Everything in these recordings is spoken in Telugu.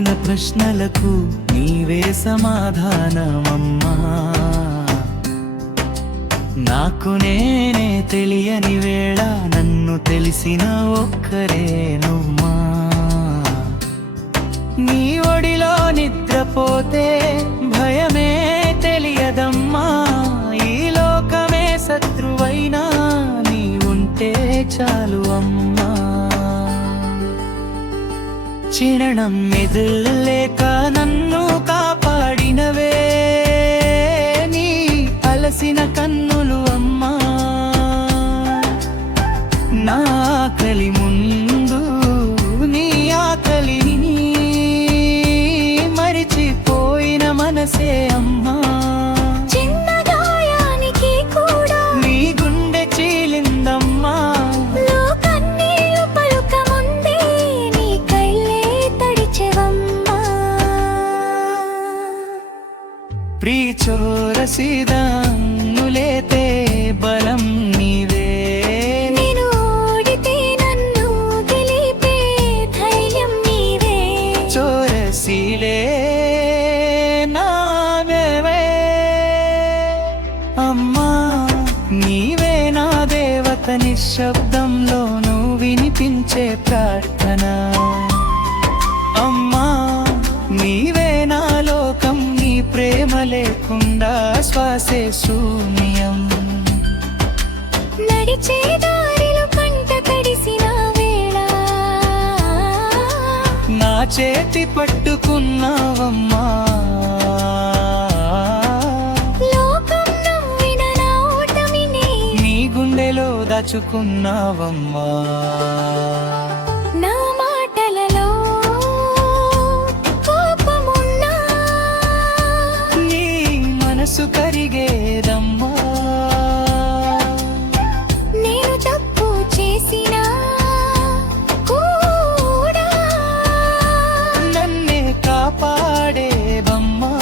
అడిగిన ప్రశ్నలకు నీవే సమాధానమమ్మా. నాకు నేనే తెలియని వేళ నన్ను తెలిసిన ఒక్కరే నువ్వా. నీ ఒడిలో నిద్రపోతే భయమే తెలియదమ్మా. ఈ లోకమే శత్రువైనా నీ ఉంటే చాలు అమ్మా. చిరణం మెదలేక నన్ను కాపాడినవే నీ అలసిన కన్నులు అమ్మా. నా ఆకలి ముందు నీ ఆకలిని మరిచిపోయిన మనసే అమ్మా. నీ గుండె చీలిందమ్మా. ప్రీచోరసిదానులేతే బలం నీవే. నేను ఓడితే నన్ను గెలిపే ధైర్యం నీవే. చోరసిలే నావే అమ్మా. నీవే నా దేవత, నిశ్శబ్దంలోనూ వినిపించే ప్రార్థన అమ్మా. నీవే నా లోకం, నీ ప్రేమ లేకుండా శ్వాసే శూన్యం. నడిచే దారిలో కంట తడిసిన వేళ నా చేతి పట్టుకున్నావమ్మా. లోకం నవ్విన నా ఓటమిని నీ గుండెలో దాచుకున్నావమ్మా. నా మాటలలో కోపమున్నా నీ మనసు కరిగేదమ్మా. నేను తప్పు చేసినా కూడా నన్నే కాపాడేవమ్మా.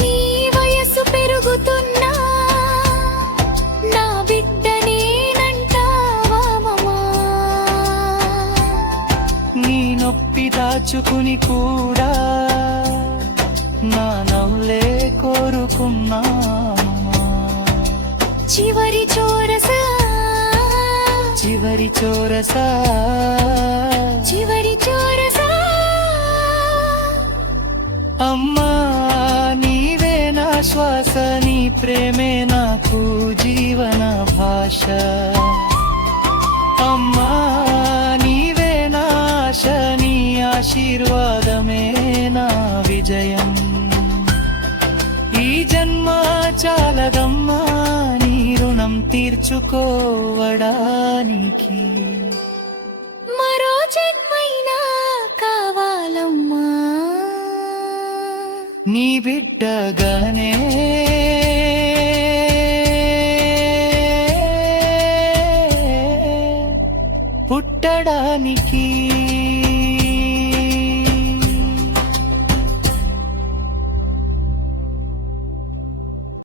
నీ వయసు పెరుగుతున్నా నా బిడ్డ నేనంటావా. నీ నొప్పి దాచుకుని కూడా నా నవ్వులే కోరుకున్నామా. చివరి చోరసా చివరి చోరసా చివరి చోరసా అమ్మా. నీవే నా శ్వాస, నీ ప్రేమే నాకు జీవన భాష అమ్మా. నీవే నా ఆశ, నీ ఆశీర్వాదమే నా విజయం. ఈ జన్మ చాలదమ్మా నీ రుణం తీర్చుకోవడానికి. మరో జన్మైనా కావాలమ్మా. నీ బిడ్డగానే పుట్టడానికి.